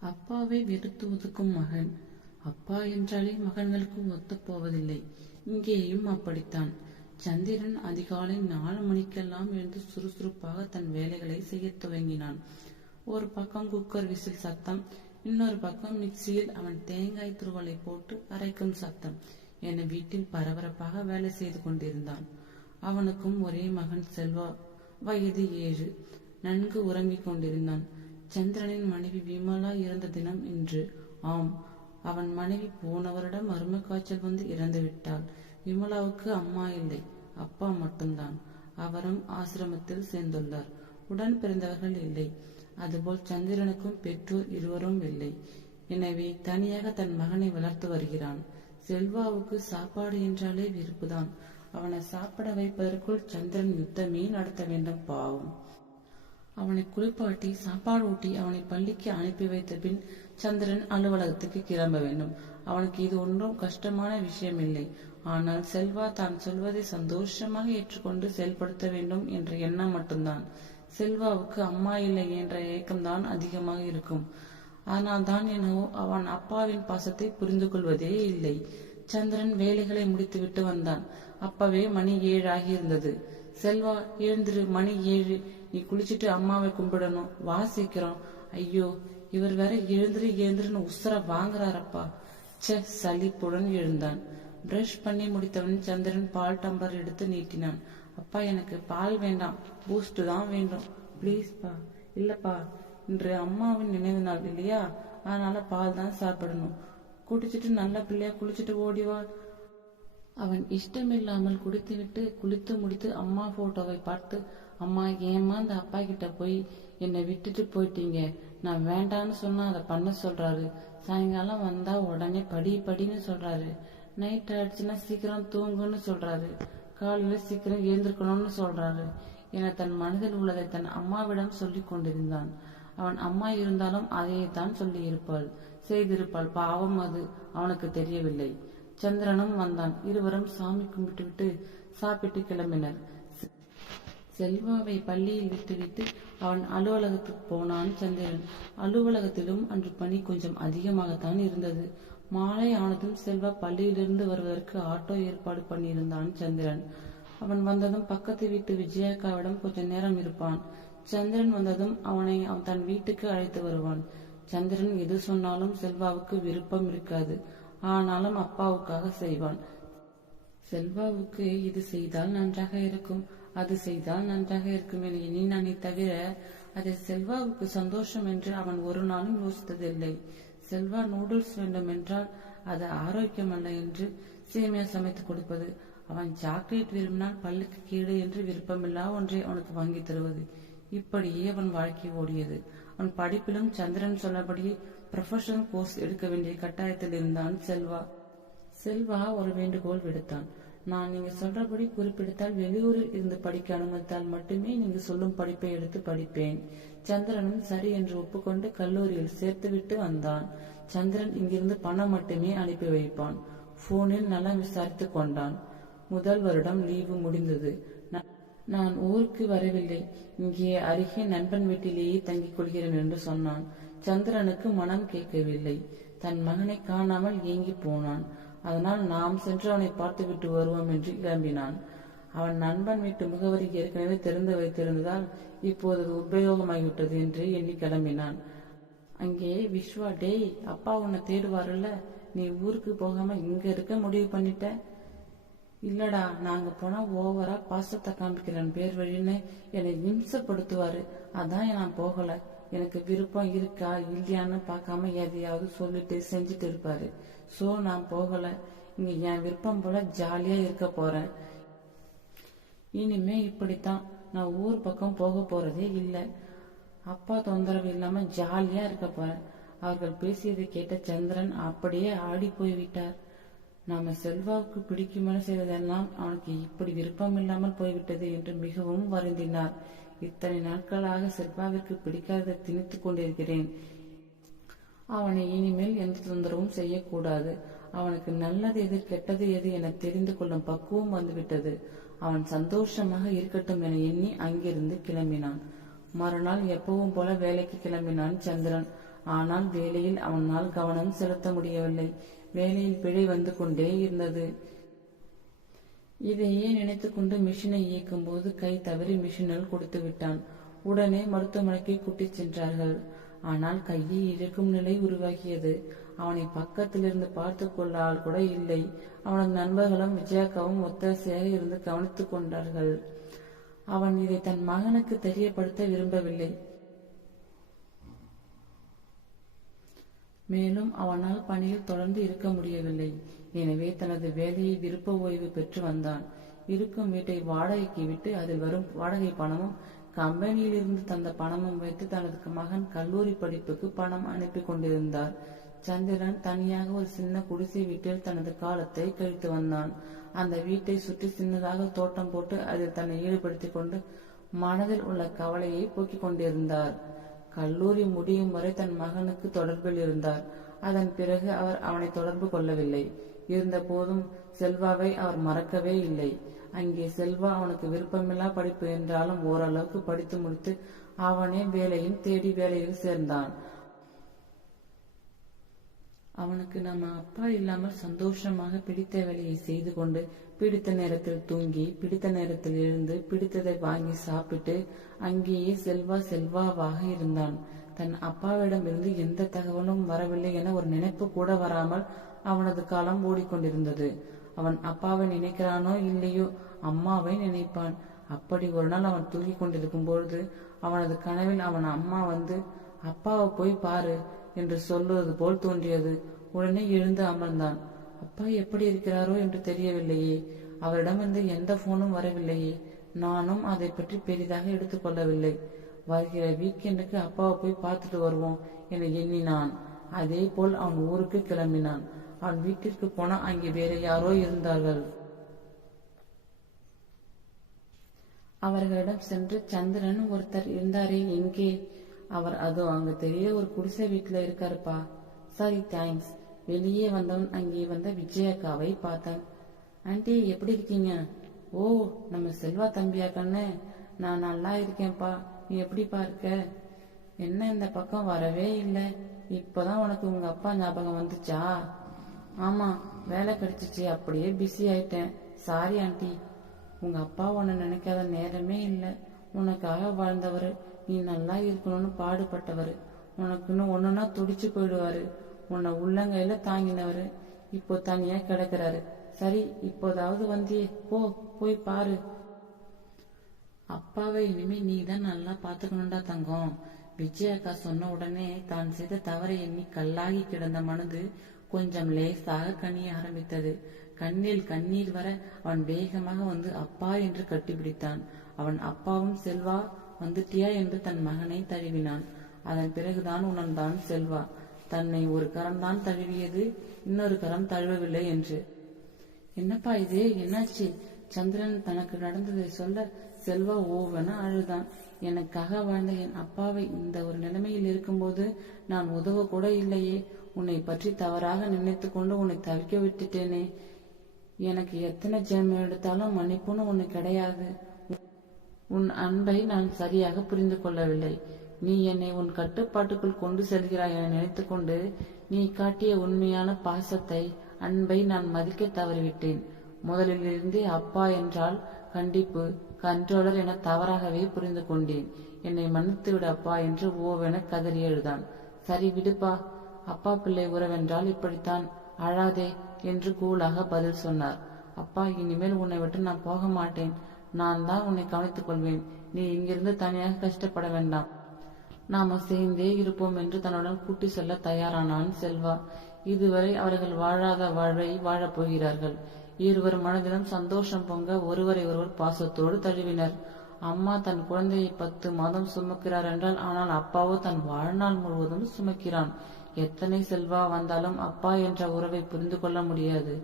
அப்பாவை வெறுத்து ஒதுக்கும் மகன். அப்பா என்றாலே மகன்களுக்கு ஒத்துப்போவதில்லை இங்கேயும் அப்படித்தான். சந்திரன் அதிகாலை நாலு மணிக்கெல்லாம் எழுந்து சுறுசுறுப்பாக தன் வேலைகளை செய்ய துவங்கினான். ஒரு பக்கம் குக்கர் விசில் சத்தம் இன்னொரு பக்கம் மிக்சியில் அவன் தேங்காய் துருவலை போட்டு அரைக்கும் சத்தம். என வீட்டில் பரபரப்பாக வேலை செய்து கொண்டிருந்தான். அவனுக்கும் ஒரே மகன் செல்வா. வயது ஏழு. நன்கு உறங்கிக் கொண்டிருந்தான். சந்திரனின் மனைவி விமலா இறந்த தினம் இன்று. ஆம் அவன் மனைவி போன வருடம் அருமை காய்ச்சல் வந்து இறந்து விட்டாள். விமலாவுக்கு அம்மா இல்லை அப்பா மட்டும்தான். அவரும் ஆசிரமத்தில் சேர்ந்துள்ளார். உடன் பிறந்தவர்கள் இல்லை. அதுபோல் சந்திரனுக்கும் பெற்றோர் இருவரும் இல்லை. எனவே தனியாக தன் மகனை வளர்த்து வருகிறான். செல்வாவுக்கு சாப்பாடு என்றாலே விருப்புதான். அவனை சாப்பிட வைப்பதற்குள் சந்திரன் யுத்தமே நடத்த வேண்டும் பாவம். அவனை குளிப்பாட்டி சாப்பாடு ஊட்டி அவனை பள்ளிக்கு அனுப்பி வைத்த பின் சந்திரன் அலுவலகத்துக்கு கிளம்ப வேண்டும். அவனுக்கு இது ஒன்றும் கஷ்டமான விஷயம் இல்லை ஆனால் செல்வா தான் சொல்வதை சந்தோஷமாக ஏற்றுக்கொண்டு செயல்படுத்த வேண்டும் என்ற எண்ணம் மட்டும்தான். செல்வாவுக்கு அம்மா இல்லை என்ற ஏக்கம்தான் அதிகமாக இருக்கும். ஆனால் தான் என்னவோ அவன் அப்பாவின் பாசத்தை புரிந்து கொள்வதே இல்லை. சந்திரன் வேலைகளை முடித்துவிட்டு வந்தான். அப்பவே மணி ஏழு ஆகியிருந்தது. செல்வா எழுந்திரு மணி ஏழு நீ குளிச்சுட்டு அம்மாவை கும்பிடணும். வா சீக்கிரம் ஐயோ இவர் வேற எழுந்துரு எழுந்துருன்னு உசுர வாங்குறாரப்பா. ச்சே சலிப்புடன் எழுந்தான். பிரஷ் பண்ணி முடித்தவன் சந்திரன் பால் டம்ளர் எடுத்து நீட்டினான். அப்பா எனக்கு பால் வேண்டாம். பூஸ்ட் தான் வேண்டும். ப்ளீஸ்ப்பா. இல்லப்பா. இன்று அம்மாவின் நினைவு நாள் இல்லையா? அதனால பால் தான் சாப்பிடணும். குடிச்சிட்டு நல்ல பிள்ளையா குளிச்சிட்டு ஓடி வா. அவன் இஷ்டமில்லாமல் குடித்துவிட்டு குளித்து முடித்து அம்மா போட்டோவை பார்த்து அம்மா ஏம்மா அந்த அப்பா கிட்ட போய் என்னை விட்டுட்டு போயிட்டீங்க? நான் வேண்டான்னு சொன்னா அதை பண்ண சொல்றாரு. சாயங்காலம் வந்தா உடனே படி படின்னு சொல்றாரு. நைட் ஆயிடுச்சுன்னா சீக்கிரம் தூங்குன்னு சொல்றாரு. காலையில சீக்கிரம் எழுந்திருக்கணும்னு சொல்றாரு. என தன் மனதில் உள்ளதை தன் அம்மாவிடம் சொல்லி கொண்டிருந்தான். அவன் அம்மா இருந்தாலும் அதையே தான் சொல்லி இருப்பாள் செய்திருப்பாள். பாவம் அது. அவனுக்கு தெரியவில்லை. சந்திரனும் வந்தான். இருவரும் சாமி கும்பிட்டுவிட்டு சாப்பிட்டு கிளம்பினர். செல்வாவை பள்ளியில் விட்டுவிட்டு அவன் அலுவலகத்துக்கு போனான் சந்திரன். அலுவலகத்திலும் அன்று பணி கொஞ்சம் அதிகமாகத்தான் இருந்தது. மாலை ஆனதும் செல்வா பள்ளியிலிருந்து வருவதற்கு ஆட்டோ ஏற்பாடு பண்ணியிருந்தான் சந்திரன். அவன் வந்ததும் பக்கத்து வீட்டு விஜயக்காவிடம் கொஞ்ச நேரம் இருப்பான். சந்திரன் வந்ததும் அவனை அவன் தன் வீட்டுக்கு அழைத்து வருவான். சந்திரன் எது சொன்னாலும் செல்வாவுக்கு விருப்பம் இருக்காது. ஆனாலும் அப்பாவுக்காக செய்வான். செல்வாவுக்கு இது செய்தால் நன்றாக இருக்கும். அது செய்தால் நன்றாக இருக்கும் என எண்ணினானே தவிர அதை செல்வாவுக்கு சந்தோஷம் என்று அவன் ஒரு நாளும் யோசித்ததில்லை. செல்வா நூடுல்ஸ் வேண்டும் என்றால் அது அல்ல என்று சேமியா சமைத்து கொடுப்பது. அவன் சாக்லேட் விரும்பினால் பல்லுக்கு கீழே என்று விருப்பமில்லா ஒன்றை அவனுக்கு வாங்கி தருவது. இப்படியே அவன் வாழ்க்கை ஓடியது. அவன் படிப்பிலும் சந்திரன் சொன்னபடி ப்ரொஃபஷனல் கோர்ஸ் எடுக்க வேண்டிய கட்டாயத்தில் இருந்தான் செல்வா. செல்வா ஒரு வேண்டுகோள் விடுத்தான். நான் நீங்க சொல்றபடி குறிப்பிடுத்தால் வெளியூரில் இருந்து படிக்க அனுமதித்தால் மட்டுமே நீங்க சொல்லும் படிப்பை எடுத்து படிப்பேன். சந்திரனும் சரி என்று ஒப்புக்கொண்டு கல்லூரியில் சேர்த்துவிட்டு வந்தான். சந்திரன் இங்கிருந்து பணம் மட்டுமே அனுப்பி வைப்பான். போனில் நலம் விசாரித்துக் கொண்டான். முதல் வருடம் லீவு முடிந்தது. நான் ஊருக்கு வரவில்லை. இங்கே அருகே நண்பன் வீட்டிலேயே தங்கிக் கொள்கிறேன் என்று சொன்னான். சந்திரனுக்கு மனம் கேட்கவில்லை. தன் மகனை காணாமல் ஏங்கி போனான். அதனால் நாம் சென்று அவனை பார்த்துவிட்டு வருவோம் என்று கிளம்பினான். அவன் நண்பன் வீட்டு முகவரி ஏற்கனவே தெரிந்து வைத்திருந்ததால் இப்போது அது உபயோகமாகிவிட்டது என்று எண்ணி கிளம்பினான். அங்கே விஸ்வா டேய் அப்பா உன்னை தேடுவாருல்ல? நீ ஊருக்கு போகாம இங்க இருக்க முடிவு பண்ணிட்ட? இல்லடா நாங்க போனா ஓவரா பாசத்தை காமிக்கிறேன். பேர் வழின்னு என்னை நிம்சப்படுத்துவாரு அதான் நான் போகல. எனக்கு விருப்பம் இருக்கா இல்லையான்னு பார்க்காம எதையாவது சொல்லிட்டு செஞ்சுட்டு இருப்பாரு. ஸோ நான் போகல. இங்க என் விருப்பம் போல ஜாலியா இருக்க போறேன். இனிமே இப்படித்தான். நான் ஊர் பக்கம் போக போறதே இல்லை. அப்பா தொந்தரவு இல்லாம ஜாலியா இருக்க போறேன். அவர்கள் பேசியதை கேட்ட சந்திரன் அப்படியே ஆடி போய் விட்டார் நாம செல்வாவுக்கு பிடிக்குமென செய்ததெல்லாம் அவனுக்கு இப்படி விருப்பம் இல்லாமல் போய்விட்டது என்று மிகவும் வருந்தினார். இத்தனை நாட்களாக செல்வாவிற்கு பிடிக்காத திணித்துக் கொண்டிருக்கிறேன். அவனை இனிமேல் எந்த தொந்தரவும் செய்யக்கூடாது. அவனுக்கு நல்லது எது கெட்டது எது என தெரிந்து கொள்ளும் பக்குவம் வந்துவிட்டது. அவன் சந்தோஷமாக இருக்கட்டும் என எண்ணி அங்கிருந்து கிளம்பினான். மறுநாள் எப்பவும் போல வேலைக்கு கிளம்பினான் சந்திரன். ஆனால் வேலையில் அவனால் கவனம் செலுத்த முடியவில்லை. வேலையில் பிழை வந்து கொண்டே இருந்தது. இதையே நினைத்துக்கொண்டு மிஷினை இயக்கும் போது கை தவறி மிஷினில் கொடுத்து விட்டான். உடனே மருத்துவமனைக்கு கூட்டிச் சென்றார்கள். ஆனால் கையை இழக்கும் நிலை உருவாகியது. அவனை பக்கத்திலிருந்து பார்த்து கொள்ள ஆள் கூட இல்லை. அவனது நண்பர்களும் விஜயாக்காவும் ஒத்தாசையாக இருந்து கவனித்துக் கொண்டார்கள். அவன் இதை தன் மகனுக்கு தெரியப்படுத்த விரும்பவில்லை. மேலும் அவனால் பணியில் தொடர்ந்து இருக்க முடியவில்லை. எனவே தனது வேலையை விருப்ப ஓய்வு பெற்று வந்தான். இருக்கும் வீட்டை வாடகைக்கு விட்டு அதில் வரும் வாடகை பணமும் கம்பெனியிலிருந்து தந்த பணமும் வைத்து தனது மகன் கல்லூரி படிப்புக்கு பணம் அனுப்பி கொண்டிருந்தார். சந்திரன் தனியாக ஒரு சின்ன குடிசை வீட்டில் தனது காலத்தை கழித்து வந்தான். அந்த வீட்டை சுற்றி சின்னதாக தோட்டம் போட்டு அதில் தன்னை ஈடுபடுத்திக் கொண்டு மனதில் உள்ள கவலையை போக்கிக் கொண்டிருந்தார். கல்லூரி முடியும் வரை தன் மகனுக்கு தொடர்பில் இருந்தார். அதன் பிறகு அவர் அவனை தொடர்பு கொள்ளவில்லை. இருந்த போதும் செல்வாவை அவர் மறக்கவே இல்லை. அங்கே செல்வா அவனுக்கு விருப்பமில்லா படிப்பு என்றாலும் ஓரளவுக்கு படித்து முடித்து அவனே வேலையும் தேடி வேலையில் சேர்ந்தான். அவனுக்கு நம்ம அப்பா இல்லாமல் சந்தோஷமாக பிடித்த வேலையை செய்து கொண்டு பிடித்த நேரத்தில் தூங்கி பிடித்த நேரத்தில் இருந்து பிடித்ததை வாங்கி சாப்பிட்டு அங்கேயே செல்வா செல்வாவாக இருந்தான். தன் அப்பாவிடமிருந்து எந்த தகவலும் வரவில்லை என ஒரு நினைப்பு கூட வராமல் அவனது காலம் ஓடிக்கொண்டிருந்தது. அவன் அப்பாவை நினைக்கிறானோ இல்லையோ அம்மாவை நினைப்பான். அப்படி ஒரு நாள் அவன் தூங்கிக் கொண்டிருக்கும் பொழுது அவனது கனவில் அவன் அம்மா வந்து அப்பாவை போய் பாரு. என்று சொல்லுவது போல் தோன்றியது. உடனே எழுந்து அமர்ந்தான். அப்பா எப்படி இருக்கிறாரோ என்று தெரியவில்லையே. அவரிடமிருந்து எந்த போனும் வரவில்லையே. நானும் அதை பற்றி பெரிதாக எடுத்துக்கொள்ளவில்லை வருகிற வீக்கெண்டுக்கு அப்பாவை போய் பார்த்துட்டு வருவோம் என எண்ணினான். அதே போல் அவன் ஊருக்கு கிளம்பினான். அவன் வீட்டிற்கு போனா அங்கே வேற யாரோ இருந்தார்கள். அவர்களிடம் சென்று சந்திரன் ஒருத்தர் இருந்தாரே எங்கே? அவர் அதோ அங்க தெரிய ஒரு குடிசை வீட்டுல இருக்காருப்பா. சரி தேங்க்ஸ் வெளியே வந்தவன் அங்கே வந்த விஜயக்காவை பார்த்தான். ஆண்டி எப்படி இருக்கீங்க? ஓ நம்ம செல்வா தம்பியா கண்ணு. நான் நல்லா இருக்கேன்ப்பா. நீ எப்படிப்பா இருக்க? என்ன இந்த பக்கம் வரவே இல்லை. இப்பதான் உனக்கு உங்க அப்பா ஞாபகம் வந்துச்சா? ஆமா வேலை கிடைச்சிச்சு. அப்படியே பிஸி ஆயிட்டேன். Sorry aunty. உங்க அப்பா உன்னை நினைக்காத நேரமே இல்லை. உனக்காக வாழ்ந்தவர். நீ நல்லா இருக்கணும்னு பாடுபட்டவர். உனக்குன்னு ஒண்ணுன்னா துடிச்சு போயிடுவாரு. உன்னை உள்ளங்கையில தாங்கினவரு. இப்போ தனியா கிடக்குறாரு. சரி இப்போதாவது வந்தியே. போ போய் பாரு. அப்பாவை இனிமே நீ தான் நல்லா பாத்துக்கணும்டா தங்கம். விஜயக்கா சொன்ன உடனே தான் செய்த தவறை எண்ணி கல்லாகி கிடந்த மனது கொஞ்சம் லேசாக கனிய ஆரம்பித்தது. கண்ணில் கண்ணீர் வர அவன் வேகமாக வந்து அப்பா என்று கட்டிப்பிடித்தான். அவன் அப்பாவும் செல்வா வந்துட்டியா என்று தன் மகனை தழுவினான். அதன் பிறகுதான் உணர்ந்தான் செல்வா தன்னை ஒரு கரம்தான் தழுவியது இன்னொரு கரம் தழுவவில்லை என்று. என்னப்பா இது? என்னாச்சு? சந்திரன் தனக்கு நடந்ததை சொல்ல செல்வா ஓவென அழுதான். எனக்காக வாழ்ந்த என் அப்பாவை இந்த ஒரு நிலைமையில் இருக்கும்போது நான் உதவ கூட இல்லையே. உன்னை பற்றி தவறாக நினைத்து கொண்டு உன்னை தவிக்க விட்டுட்டேனே. எனக்கு எத்தனை ஜென்மம் எடுத்தாலும் மன்னிப்புன்னு ஒன்று கிடையாது. உன் அன்பை நான் சரியாக புரிந்து கொள்ளவில்லை. நீ என்னை உன் கட்டுப்பாட்டுக்குள் கொண்டு செல்கிறாய் என நினைத்துக்கொண்டு நீ காட்டிய உண்மையான பாசத்தை அன்பை நான் மதிக்க தவறிவிட்டேன். முதலிலிருந்தே அப்பா என்றால் கண்டிப்பு கண்ட்ரோலர் என தவறாகவே புரிந்து கொண்டேன். என்னை மன்னித்து விடு அப்பா என்று ஓவென கதறி எழுதான். சரி விடுப்பா. அப்பா பிள்ளை உறவென்றால் இப்படித்தான். அழாதே என்று கூலாக பதில் சொன்னார். அப்பா இனிமேல் உன்னை விட்டு நான் போக மாட்டேன். நான் தான் உன்னை கவனித்துக் கொள்வேன். நீ இங்கிருந்து தனியாக கஷ்டப்பட வேண்டாம். நாம சேர்ந்தே இருப்போம் என்று தன்னுடன் கூட்டி செல்ல தயாரானான் செல்வா. இதுவரை அவர்கள் வாழாத வாழ்வை வாழப் போகிறார்கள். இருவர் மனதிலும் சந்தோஷம் பொங்க ஒருவரை ஒருவர் பாசத்தோடு தழுவினர். அம்மா தன் குழந்தையை பத்து மாதம் சுமக்கிறார் என்றால் ஆனால் அப்பாவோ தன் வாழ்நாள் முழுவதும் சுமக்கிறான். எத்தனை செல்வா வந்தாலும் அப்பா என்ற உறவை புரிந்து கொள்ள முடியாது.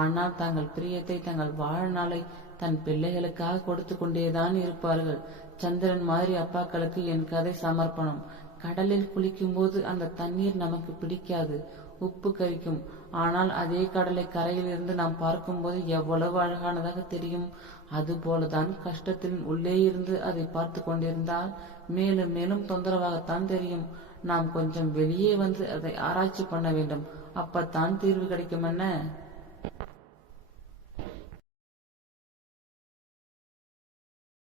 ஆனால் தங்கள் பிரியத்தை தங்கள் வாழ்நாளை தன் பிள்ளைகளுக்காக கொடுத்து கொண்டேதான் இருப்பார்கள். சந்திரன் மாதிரி அப்பாக்களுக்கு என் கதை சமர்ப்பணம். கடலில் குளிக்கும் போது அந்த தண்ணீர் நமக்கு பிடிக்காது உப்பு கரிக்கும். ஆனால் அதே கடலை கரையில் இருந்து நாம் பார்க்கும்போது எவ்வளவு அழகானதாக தெரியும். அதுபோலதான் கஷ்டத்தின் உள்ளே இருந்து அதை பார்த்து கொண்டிருந்தால் மேலும் மேலும் தொந்தரவாகத்தான் தெரியும். நாம் கொஞ்சம் வெளியே வந்து அதை ஆராய்ச்சி பண்ண வேண்டும். அப்பத்தான் தீர்வு கிடைக்கும் என்ன